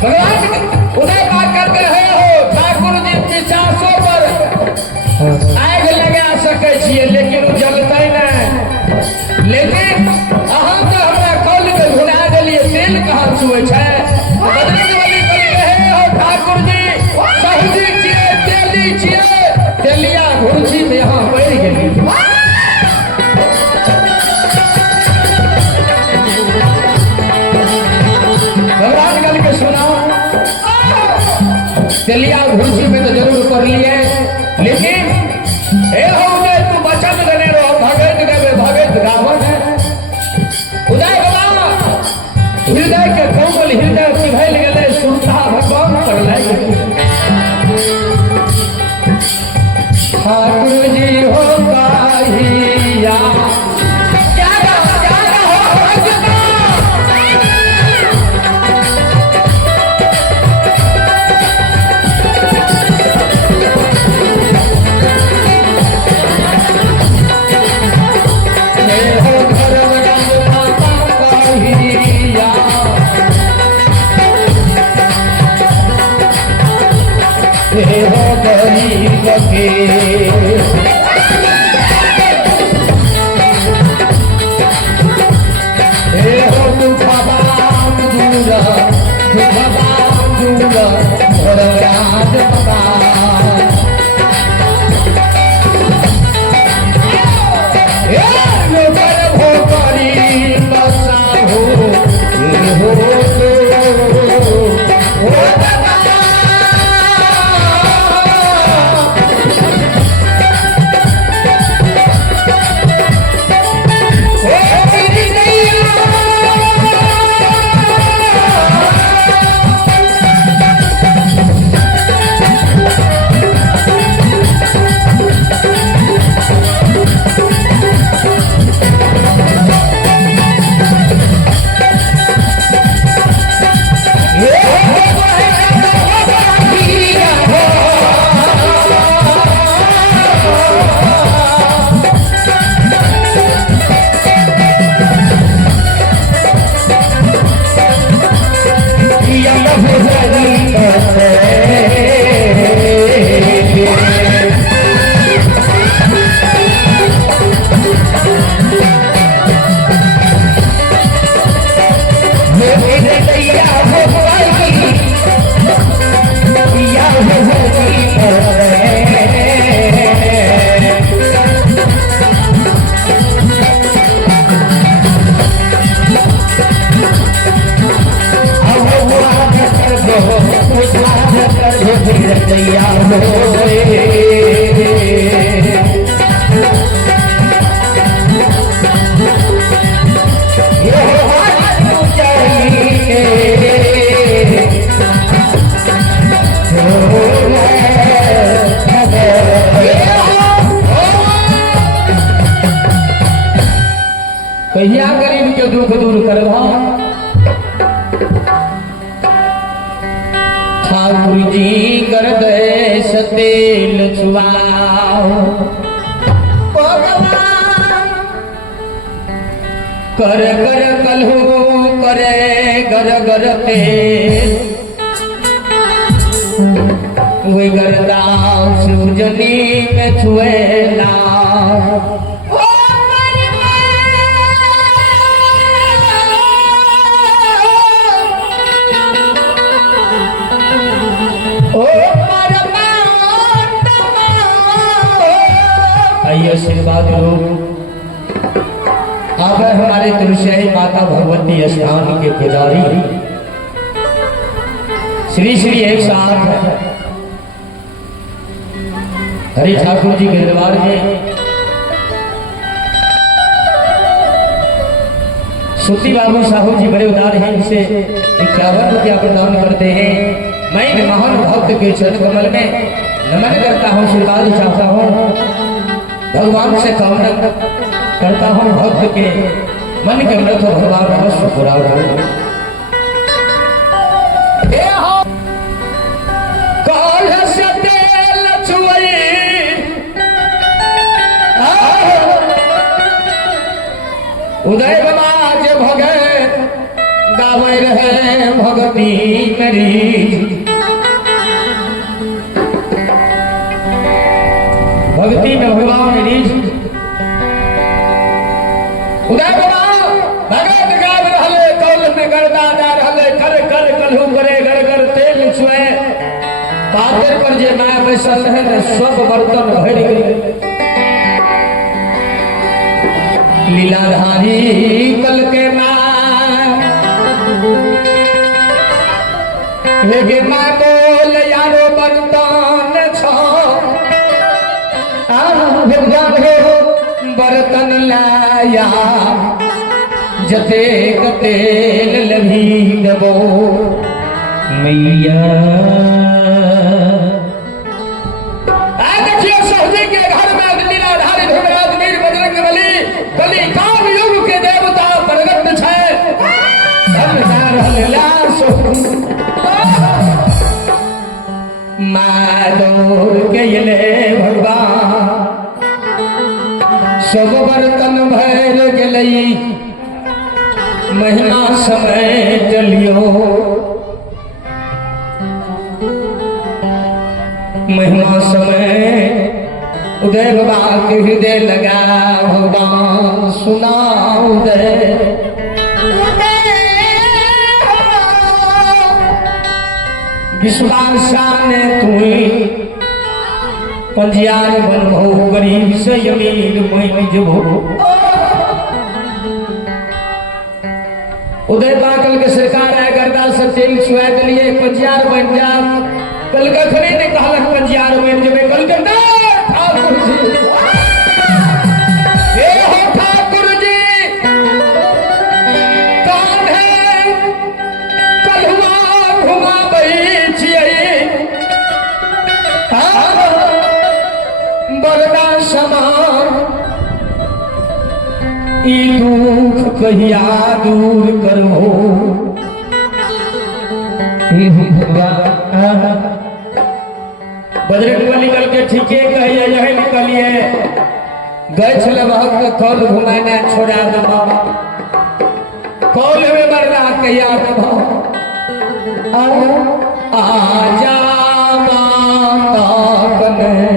भगवान उदय का करते है हो ठाकुर जी पिछासों पर आग लगा सके छिए लेकिन वो जलते नहीं। लेकिन अहाँ तो हमरा कल के घुरा दिलिए तेल कहाँ छुए छे बजरंग बली कहते है हो ठाकुर जी सहुजी छिए तेली छिए तेलिया घुरछी में यहाँ पड़ गेली। भगवान गल के सुनाओ तेलिया घुरछी में तो जरूर पढ़ लिए लेकिन ए हो उदय तू बचन देने रहो भगत गए भगत रावण है उदय बाबा हृदय के कोमल हृदय पिघल गए सुनता भगवान कर लाए ठाकुर जी हो काहिया हो गरीब के हो दुखबान दूर राज हो गरीब साहू हो कहिया गरीब के दुख दूर करवा ठाकुर जी कर दे सतेल छुआओ कर कर कलहो करे गर गर तेल वे गरदाव सूजनी में छुए लाओ आइए आशीर्वाद लो आप हमारे तुलसियाई माता भगवती स्थान के पुजारी श्री श्री एक साथ हरि ठाकुर जी के दरबार में सूती बाबू साहू जी बड़े उदार हैं इनसे 51 रुपया प्रदान करते हैं। मैं महान भक्त के चरण कमल में नमन करता हूँ आशीर्वाद चाहता हूँ भगवान से कामना करता हूँ भक्त के मन के मृत भगवान अवश्य पूरा हो। उदय बाबा जे भगे गावे रहे भगती मेरी भक्ति में भगवान मेरी उदय बाबा भगत गाव रहले कौल में गरदा जा रहले कर कर कलहू करे घर घर तेल छुए पातर पर जे माय बैसल है ने सब बर्तन भर गए लीलाधारी कल के हे माँ बोल यारो बर्तन छो बर्तन लाया जते तेल लभी दबो मैया देखिए सहजी के घर में लीलाधारी धुमराज वीर बजरंग बली कली काल युग के देवता प्रगट छे मादोर गयले भगवान सब बर्तन भर गलई महिमा समय चलियो महिमा समय उदय बाबा के हृदय लगा भगवान सुना उदय विश्वासाने तुई पंजियार बनभो गरीब से यमीन मैं जबो उदय बाकल के सरकार है गर्दा से तेल छुआ के लिए पंजियार बन जा कल का खरी ने कहा पंजियार बन जबे कल के ठाकुर जी ए हो ठाकुर जी कौन है कलहुआ घुमा बही छिए बरदा समान ई दुख कहिया दूर करो बजरंग बली निकल के ठीके कहिए यही निकलिए गए छले भक्त कौल घुमाने छोड़ा दबा कौल में मरना कहिया दबा आजा माता कने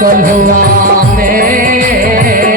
कलहुआ में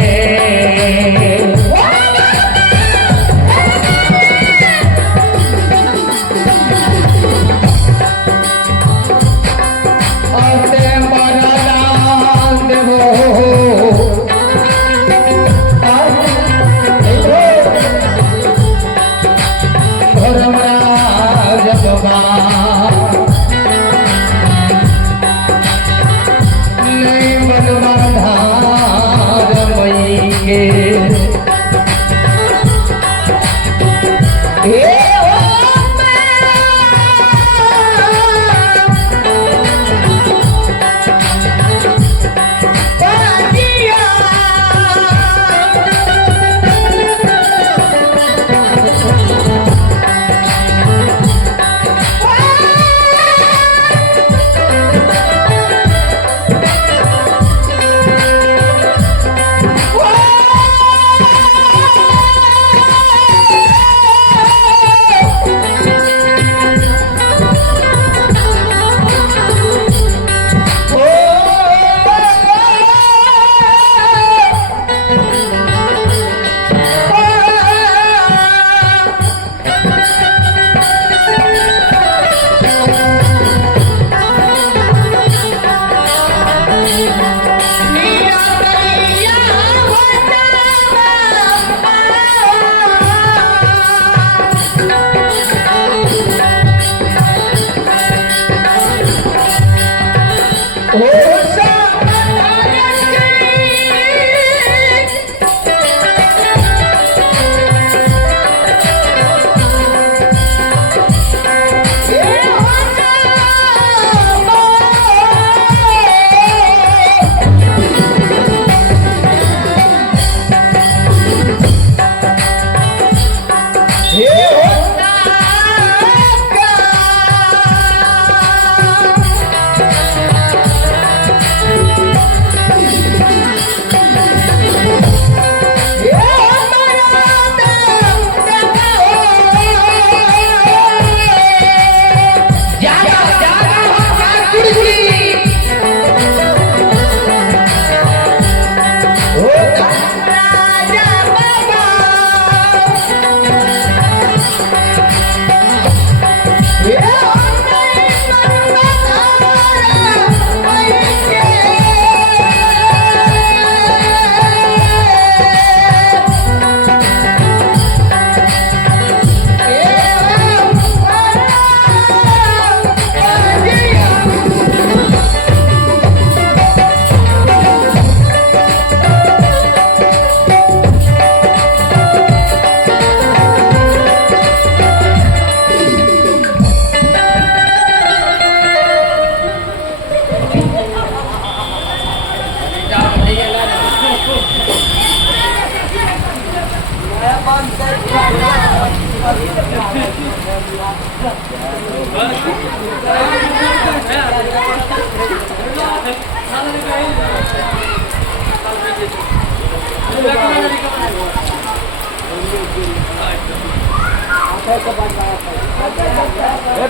हे होता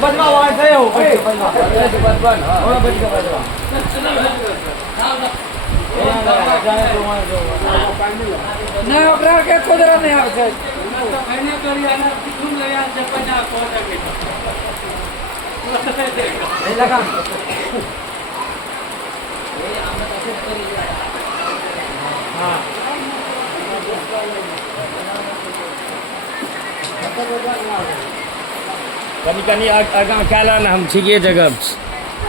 बदमा वाट है हो नहीं ओकरा के कोदरा नहीं आवे छै मैंने करिया ना तुम ले आ जब पजा पहुंच गए नहीं लगा हां कनी कनी आगा कैला ना हम छिके जगह